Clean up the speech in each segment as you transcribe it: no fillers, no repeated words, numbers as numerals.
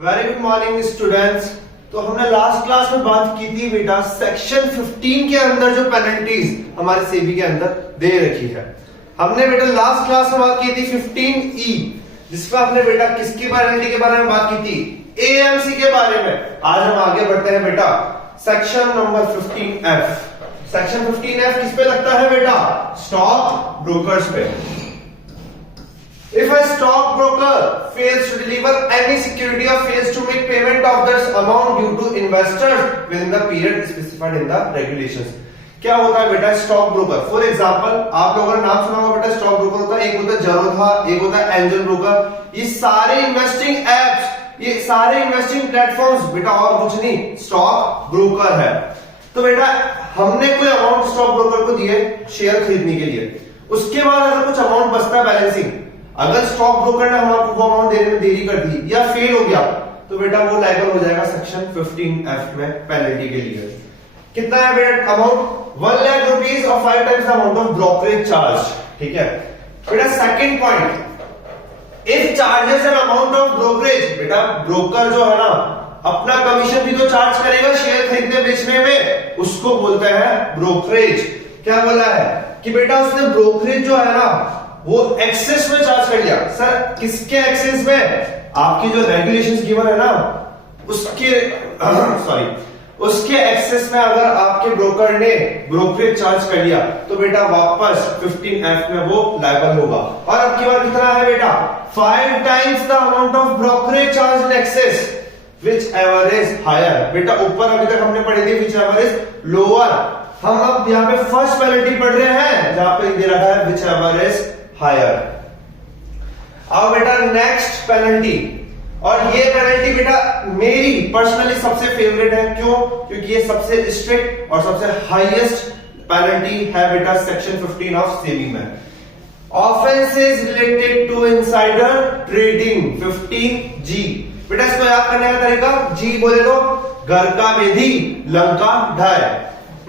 Very good morning students. तो हमने last class में बात की थी बेटा सेक्शन 15 के अंदर जो पेनल्टीज हमारे सेबी के अंदर दे रखी है। हमने बेटा लास्ट क्लास में बात की थी 15E, जिसमें हमने बेटा किसकी पेनल्टी के बारे में बात की थी, एएमसी के बारे में। आज हम आगे बढ़ते हैं बेटा section number 15F। Section 15F किस पे लगता है बेटा, स्टॉक ब्रोकर्स पे। If a stockbroker fails to deliver any security or fails to make payment of that amount due to investors within the period specified in the regulations, क्या होता है बेटा स्टॉक ब्रोकर। फॉर एग्जांपल आप लोगों ने नाम सुना होगा बेटा, स्टॉक ब्रोकर होता है, एक होता है जरोधा, एक होता है एंजल ब्रोकर। ये सारे इन्वेस्टिंग एप्स, ये सारे इन्वेस्टिंग प्लेटफॉर्म्स बेटा और कुछ नहीं, स्टॉक ब्रोकर है। तो बेटा हमने कोई अमाउंट स्टॉक ब्रोकर को दिए शेयर खरीदने के लिए, उसके बाद अगर कुछ अमाउंट बचता है बैलेंसिंग, अगर स्टॉक ब्रोकर ने हमको वो अमाउंट देने में देरी कर दी या फेल हो गया, तो बेटा वो लायबल हो जाएगा सेक्शन 15F में पेनल्टी के लिए। कितना है बेटा अमाउंट, 1 लाख रुपीज और 5 times the amount of brokerage charge. ठीक है बेटा। Second point, if charges an amount of brokerage, बेटा ब्रोकर जो है ना अपना कमीशन भी तो चार्ज करेगा शेयर खरीदने बेचने में, उसको बोलते हैं ब्रोकरेज। क्या बोला है कि बेटा उसने ब्रोकरेज जो है ना वो एक्सेस में चार्ज कर लिया। सर किसके एक्सेस में, आपकी जो रेगुलेशंस गिवन है ना उसके उसके एक्सेस में अगर आपके ब्रोकर ने ब्रोकरेज चार्ज कर लिया, तो बेटा वापस 15F में वो लायबल होगा। और अब की बार कितना है बेटा, 5 times the amount of brokerage charge in excess whichever is higher. बेटा ऊपर अभी तक हमने पढ़ी थी विच एवर इज लोअर, हम अब यहाँ पे फर्स्ट पेनल्टी पढ़ रहे हैं जहां पे दे रखा है विच एवर इज हायर। अब बेटा नेक्स्ट पेनल्टी, और ये पेनल्टी बेटा मेरी पर्सनली सबसे फेवरेट है। क्यों? क्योंकि ये सबसे स्ट्रिक्ट और सबसे हाईएस्ट पेनल्टी है बेटा सेक्शन 15 ऑफ सेबी में। Offences related to insider trading 15G। बेटा इसको याद करने का तरीका, जी बोले तो घर का बेधी लंका ढाए।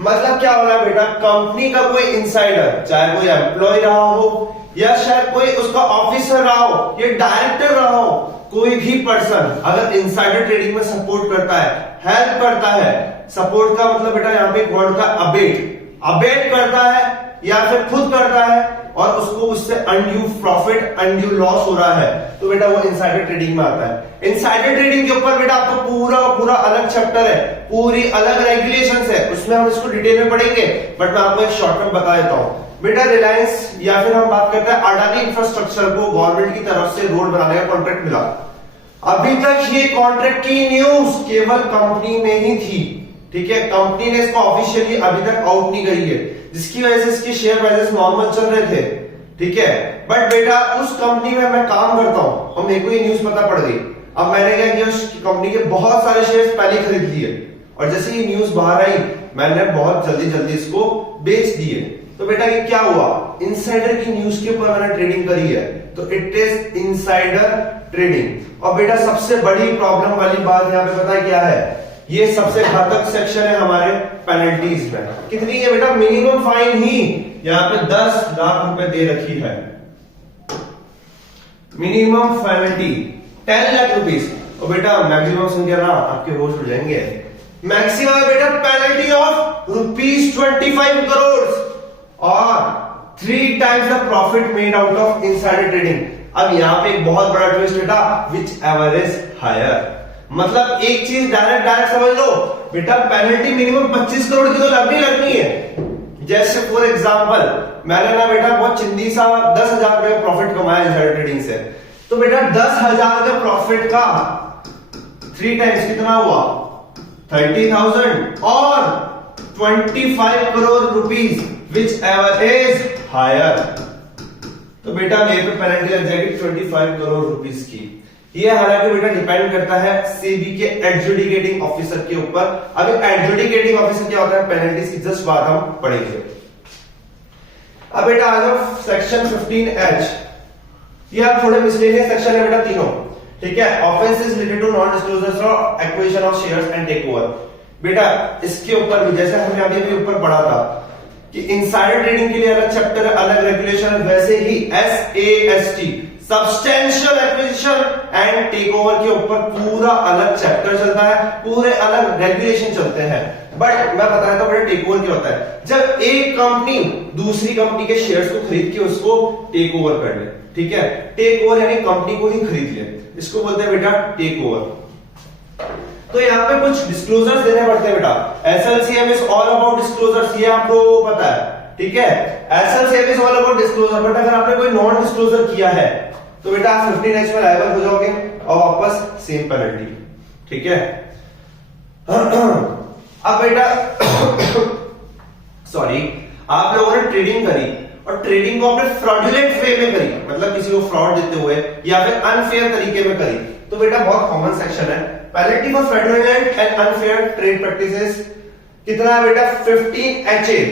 मतलब क्या हो रहा है बेटा, कंपनी का कोई इनसाइडर, चाहे कोई एम्प्लॉय रहा हो या शायद कोई उसका ऑफिसर रहा हो या डायरेक्टर रहा हो, कोई भी पर्सन अगर इनसाइडर ट्रेडिंग में सपोर्ट करता है, हेल्प करता है, सपोर्ट का मतलब बेटा यहाँ पे वर्ड का अबेट करता है या फिर खुद करता है, और उसको उससे अनड्यू प्रॉफिट अनड्यू लॉस हो रहा है, तो बेटा वो इनसाइडर ट्रेडिंग में आता है। इनसाइडर ट्रेडिंग के ऊपर बेटा आपको पूरा अलग चैप्टर है, पूरी अलग रेगुलेशंस है, उसमें हम इसको डिटेल में पढ़ेंगे, बट मैं आपको एक शॉर्ट में बता देता हूं। बेटा रिलायंस या फिर हम बात करते हैं अडानी इंफ्रास्ट्रक्चर को गवर्नमेंट की तरफ से रोड बनाने का कॉन्ट्रैक्ट मिला। अभी तक ये कॉन्ट्रैक्ट की न्यूज केवल कंपनी में ही थी। ठीक है, कंपनी ने इसको ऑफिशियली अभी तक आउट नहीं करी है, जिसकी वजह से इसके शेयर प्राइसेस नॉर्मल चल रहे थे। ठीक है, बट बेटा उस कंपनी में मैं काम करता हूं और मेरे को ये न्यूज पता पड़ गई। अब मैंने क्या किया, उस कंपनी के बहुत सारे शेयर्स पहले खरीद लिए, और जैसे ये न्यूज बाहर आई मैंने बहुत जल्दी इसको बेच दिए। तो बेटा ये क्या हुआ, इनसाइडर की न्यूज के ऊपर मैंने ट्रेडिंग करी है, तो इट इज इनसाइडर ट्रेडिंग। और बेटा सबसे बड़ी प्रॉब्लम वाली बात यहाँ पे पता है क्या है, ये सबसे घातक सेक्शन है हमारे पेनल्टीज में। कितनी है बेटा, मिनिमम फाइन ही यहाँ पे 10 लाख रुपए दे रखी है, मिनिमम पेनल्टी 10 लाख रुपीज। और बेटा मैक्सिमम संख्या ना आपके होश उड़ जाएंगे, मैक्सिमम बेटा पेनल्टी ऑफ ₹25 करोड़ और 3 times the profit made out of insider trading. अब यहाँ पे एक बहुत बड़ा ट्विस्ट बेटा, विच एवर इज हायर। मतलब एक चीज डायरेक्ट समझ लो बेटा, पेनल्टी मिनिमम 25 करोड़ की तो लगनी है। जैसे फॉर एग्जांपल मैंने ना बेटा बहुत चिंदी सा 10,000 रुपए प्रॉफिट कमाया इनसाइडर ट्रेडिंग से, तो बेटा 10,000 के प्रॉफिट का 3 टाइम्स कितना हुआ, 30,000 और 25 crore rupees whichever is higher. तो बेटा मेरे पे पेनल्टी लग जाएगी 25 करोड़ रुपीज की। ये हालांकि बेटा डिपेंड करता है सेबी के एडजुडिकेटिंग ऑफिसर के ऊपर। अभी एडजुडिकेटिंग ऑफिसर क्या होता है, पेनल्टीज की जस्ट बात हम पढ़ेंगे। अब बेटा आ जाओ सेक्शन 15H। ये आप थोड़े मिसलेनियस सेक्शन है बेटा तीनों। ठीक है, offences related to non disclosure और acquisition of shares and take over. बेटा इसके ऊपर भी जैसे हमने अभी भी ऊपर पढ़ा था कि इनसाइडर ट्रेडिंग के लिए अलग चैप्टर अलग रेगुलेशन, वैसे ही SAST substantial acquisition and take over के ऊपर पूरा अलग चैप्टर चलता है, पूरे अलग रेगुलेशन चलते हैं। बट मैं बता रहा था टेक ओवर क्या होता है, जब एक कंपनी दूसरी कंपनी के शेयर्स को खरीद के उसको टेक ओवर कर ले, ठीक है। टेक ओवर यानी कंपनी को ही खरीद ले, इसको बोलते हैं बेटा टेक ओवर। तो यहाँ पे कुछ डिस्क्लोजर्स देने पड़ते हैं बेटा। SLCM is all about disclosures, ये आपको पता है, ठीक है। SLCM is all about disclosure, but अगर आपने कोई नॉन डिस्क्लोजर किया है तो बेटा आप 15H में लायबल हो जाओगे और वापस सेम पेनल्टी, ठीक है। अब बेटा सॉरी, आप लोगों ने ट्रेडिंग करी और ट्रेडिंग को आपने फ्रॉडुलेंट वे में करी, मतलब किसी को फ्रॉड देते हुए या फिर अनफेयर तरीके में करी, तो बेटा बहुत कॉमन सेक्शन है। Penalty for fraudulent and unfair trade practices कितना है बेटा, 15HA।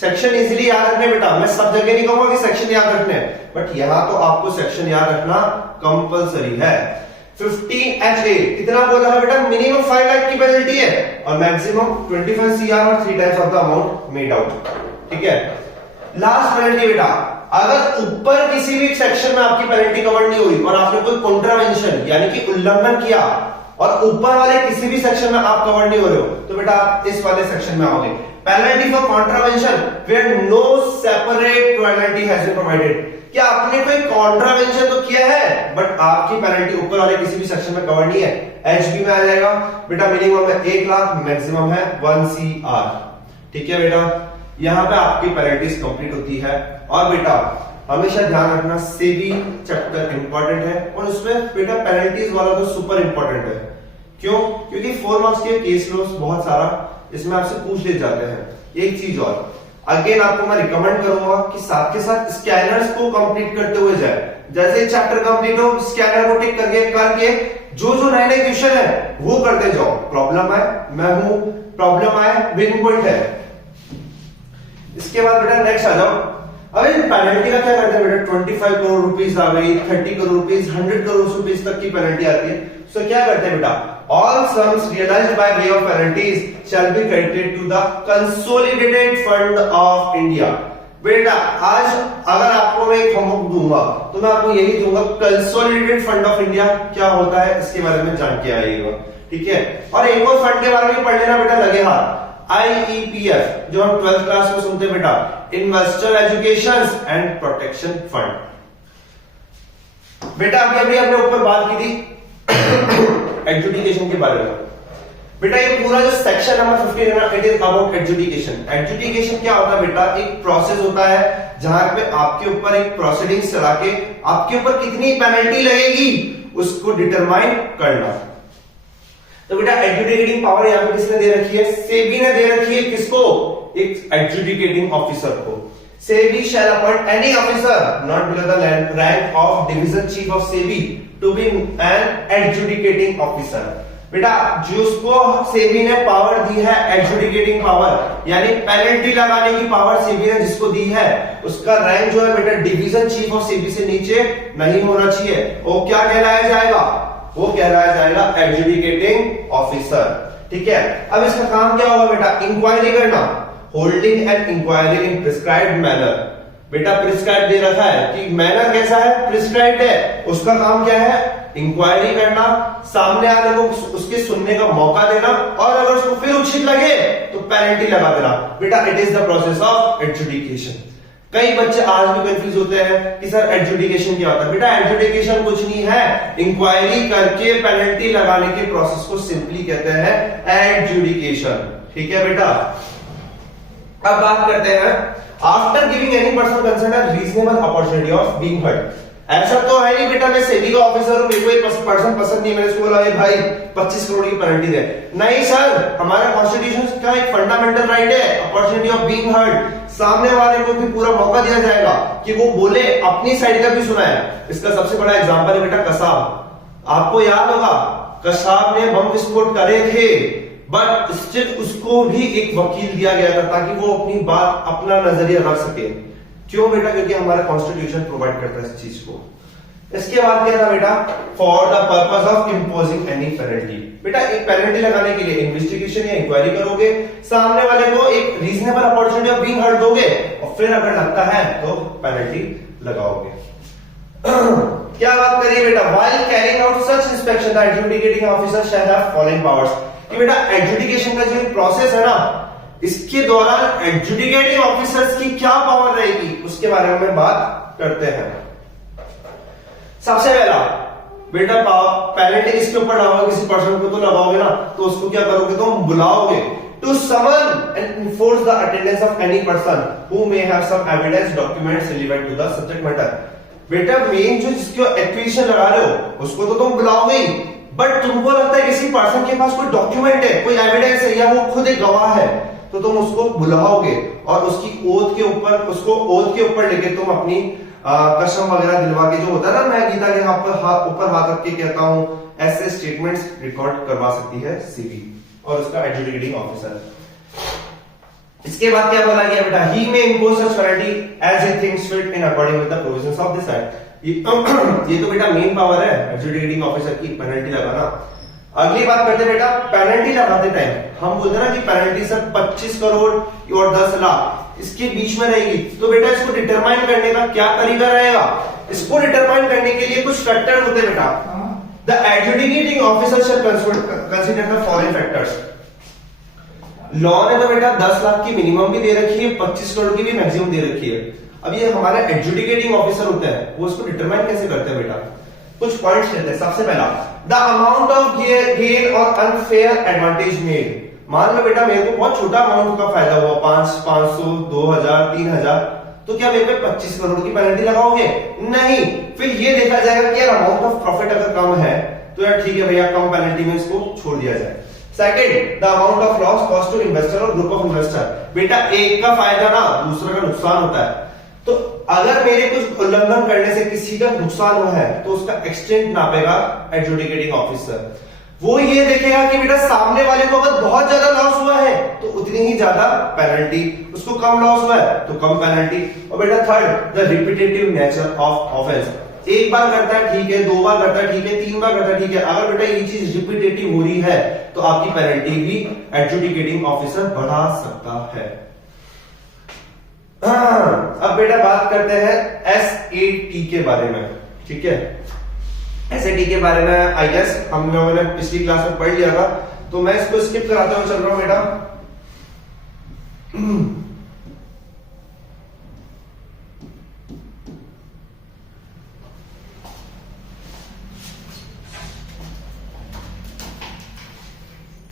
सेक्शन इजीली याद रखने बेटा, मैं सब जगह नहीं कहूंगा कि सेक्शन याद रखने, बट यहां तो आपको सेक्शन याद रखना कंपलसरी है। 15HA कितना बोला है बेटा, मिनिमम 5 लाख की पेनल्टी है और मैक्सिमम 25 CR और 3 times of the amount made out, ठीक है। लास्ट पेनल्टी बेटा, अगर ऊपर किसी भी सेक्शन में आपकी पेनल्टी कवर नहीं हुई और आपने कोई कॉन्ट्रावेंशन यानी कि उल्लंघन किया और ऊपर वाले किसी भी सेक्शन में आप कवर नहीं हो रहे हो, तो बेटा आप इस वाले सेक्शन में आओगे। Penalty for contravention where no separate penalty has been provided, क्या आपने कोई कॉन्ट्रावेंशन तो किया है बट आपकी पेनल्टी ऊपर वाले किसी भी सेक्शन में कवर नहीं है, HB में आ जाएगा बेटा। मिनिमम है 1 लाख, मैक्सिमम है 1 CR, ठीक है बेटा। यहां पे आपकी पेनल्टीज कंप्लीट होती है। और बेटा हमेशा ध्यान रखना, सेबी चैप्टर इंपॉर्टेंट है और उसमें बेटा पेनल्टीज वाला तो सुपर इंपॉर्टेंट है। क्यों? क्योंकि 4 मार्क्स के केस लॉस बहुत सारा इसमें आपसे पूछ ले जाते हैं। एक चीज और, अगेन आपको मैं रिकमेंड करूंगा कि साथ के साथ स्कैनर्स को कंप्लीट करते हुए जाए। जैसे ही चैप्टर कंप्लीट हो, स्कैनर को टिक करके जो नए नए क्वेश्चन है वो करते जाओ। प्रॉब्लम आए मैं हूं, प्रॉब्लम आए विन पॉइंट है। इसके बाद बेटा नेक्स्ट आ जाओ। अब पेनल्टी का क्या करते हैं बेटा, 25 करोड़ रुपीस आ गई, 30 करोड़ रुपीस, 100 करोड़ रुपीस तक की पेनल्टी आती है। तो क्या करते हैं बेटा, all sums realized by way of penalties shall be credited to the consolidated fund of India। बेटा आज अगर आपको मैं एक होमवर्क दूंगा तो मैं आपको यही दूंगा, कंसोलिडेटेड फंड ऑफ इंडिया क्या होता है इसके बारे में जान के आइएगा, ठीक है। और एक और फंड के बारे में पढ़ लेना बेटा लगे हाथ, IEPF जो हम 12th क्लास में सुनते हैं बेटा, investor education and protection fund. बेटा अभी हमने ऊपर बात की थी एडजुडिकेशन के बारे में। बेटा ये पूरा जो सेक्शन नंबर 15 है ना, it is about adjudication. Adjudication क्या होता है बेटा, एक प्रोसेस होता है जहां पे आपके ऊपर एक प्रोसीडिंग चला के आपके ऊपर कितनी पेनल्टी लगेगी उसको डिटरमाइन करना। तो बेटा एडजुडिकेटिंग पावर यहां पे किसने दे रखी है, सेबी ने दे रखी है। किसको, एक एडजुडिकेटिंग ऑफिसर को। SEBI shall appoint any officer not below the rank of division chief of SEBI to be an adjudicating officer। बेटा जिसको SEBI ने पावर दी है एडजुडिकेटिंग पावर यानी पेनल्टी लगाने की पावर SEBI ने जिसको दी है, उसका रैंक जो है बेटा डिवीजन चीफ ऑफ SEBI से नीचे नहीं होना चाहिए। वो क्या कहलाया जाएगा, वो कहलाया जाएगा एडजुडिकेटिंग ऑफिसर, ठीक है। अब इसका काम क्या होगा बेटा, इंक्वायरी करना, holding and inquiry in prescribed manner. बेटा प्रिस्क्राइब दे रखा है कि मैनर कैसा है, प्रिस्क्राइब्ड है। उसका काम क्या है, इंक्वायरी करना, सामने वाले को उसके सुनने का मौका देना और अगर उसको फिर उचित लगे तो पेनल्टी लगा देना। बेटा it is the process of adjudication. कई बच्चे आज भी कंफ्यूज होते हैं कि सर एडजुडिकेशन क्या होता है। बेटा एडजुडिकेशन कुछ नहीं है, इंक्वायरी करके पेनल्टी लगाने के प्रोसेस को सिंपली कहते हैं एडजुडिकेशन, ठीक है बेटा। अब बात करते हैं, after giving any person concern a reasonable opportunity of being heard. ऐसा तो है नहीं बेटा मैं सेबी का ऑफिसर हूं, मेरे को एक पर्सन पसंद नहीं, मैंने इसको बोला भाई 25 करोड़ की पेनल्टी दे। नहीं सर, हमारे कॉन्स्टिट्यूशन का एक फंडामेंटल राइट है अपॉर्चुनिटी ऑफ बीइंग हर्ड। सामने वाले को भी पूरा मौका दिया जाएगा कि वो बोले, अपनी साइड का भी सुना है। इसका सबसे बड़ा एग्जांपल है बेटा कसाब। आपको याद होगा कसाब ने बम विस्फोट करे थे, बट स्टिल उसको भी एक वकील दिया गया था ताकि वो अपनी बात, अपना नजरिया रख सके। क्यों बेटा, क्योंकि हमारा कॉन्स्टिट्यूशन प्रोवाइड करता है इस चीज को। इसके बाद क्या था बेटा, for the purpose of imposing any penalty. बेटा एक पेनल्टी लगाने के लिए इन्वेस्टिगेशन या इंक्वायरी करोगे, सामने वाले को एक reasonable opportunity of being heard दोगे और फिर अगर लगता है तो पेनल्टी लगाओगे। क्या बात करिए बेटा, while carrying out such inspection the adjudicating officer shall have following powers। कि बेटा एडजुडिकेशन का जो प्रोसेस है ना, इसके दौरान एडजुडिकेटिंग ऑफिसर्स की क्या पावर रहेगी उसके बारे में बात करते हैं। सबसे पहला बेटा पेनल्टी किसके ऊपर लगाओगे, किसी पर्सन को तो लगाओगे ना, तो उसको क्या करोगे, तुम बुलाओगे to summon and enforce the attendance of any person who may have some evidence documents relevant to the subject matter. बेटा मेन जो जिसको एक्विजिशन लगा रहे हो उसको तो तुम बुलाओगे ही, बट तुमको लगता है किसी पर्सन के पास कोई डॉक्यूमेंट है, कोई एविडेंस है, या वो खुद एक गवाह है, तो तुम उसको बुलाओगे और उसकी ओथ के ऊपर, उसको ओथ के ऊपर लेके तुम अपनी कसम वगैरह दिलवा के, जो होता है ना, मैं गीता के ऊपर हाथ रख के कहता हूं, ऐसे स्टेटमेंट्स रिकॉर्ड करवा सकती है सीबी और उसका एडजुडिकेटिंग ऑफिसर। इसके बाद क्या बोला गया बेटा, he may impose such penalty as he thinks fit in according with the provisions of this act. ये तो बेटा मेन पावर है एडजुडिकेटिंग ऑफिसर की, पेनल्टी लगाना। अगली बात करते बेटा, पेनल्टी लगाते टाइम हम बोलते हैं ना कि पेनल्टी सर 25 करोड़ और 10 लाख इसके बीच में रहेगी, तो बेटा इसको डिटरमाइन करने का क्या तरीका रहेगा, इसको डिटरमाइन करने के लिए कुछ फैक्टर होते हैं बेटा। The adjudicating officer shall consider the following factors. Law ने तो बेटा 10 लाख की मिनिमम भी दे रखी है, 25 करोड़ की भी मैक्सिमम दे रखी है। अब ये हमारा एडजुडिकेटिंग ऑफिसर होता है, वो इसको डिटरमाइन कैसे करते हैं बेटा, कुछ पॉइंट्स लेते हैं। सबसे पहला, द अमाउंट ऑफ गेन और अनफेयर एडवांटेज मेड। मान लो बेटा मेरे को बहुत छोटा अमाउंट का फायदा हुआ, 500, 2000, 3000, तो क्या मेरे पे 25 करोड़ की पेनल्टी लगाओगे? नहीं, फिर ये देखा जाएगा कि यार अमाउंट ऑफ प्रॉफिट अगर कम है तो यार ठीक है भैया, कम पेनल्टी में इसको छोड़ दिया जाए। Second, the amount of loss cost to investor और ग्रुप ऑफ इन्वेस्टर। बेटा एक का फायदा ना दूसरे का नुकसान होता है, तो अगर मेरे कुछ उल्लंघन करने से किसी का नुकसान हुआ है तो उसका एक्सटेंट नापेगा एडजुडिकेटिंग ऑफिसर। वो ये देखेगा कि बेटा सामने वाले को अगर बहुत ज्यादा लॉस हुआ है तो उतनी ही ज्यादा पेनल्टी, उसको कम लॉस हुआ है तो कम पेनल्टी। और बेटा third, the repetitive nature of offence. एक बार करता है ठीक है, 2 बार करता है ठीक है, 3 बार करता है ठीक है, अगर बेटा ये चीज रिपीटेटिव हो रही है तो आपकी पेनल्टी भी एडजुडिकेटिंग ऑफिसर बढ़ा सकता है। अब बेटा बात करते हैं SAT के बारे में, ठीक है। SAT के बारे में आई गेस हम लोगों ने पिछली क्लास में पढ़ लिया था, तो मैं इसको स्किप कराते हुए चल रहा हूं बेटा।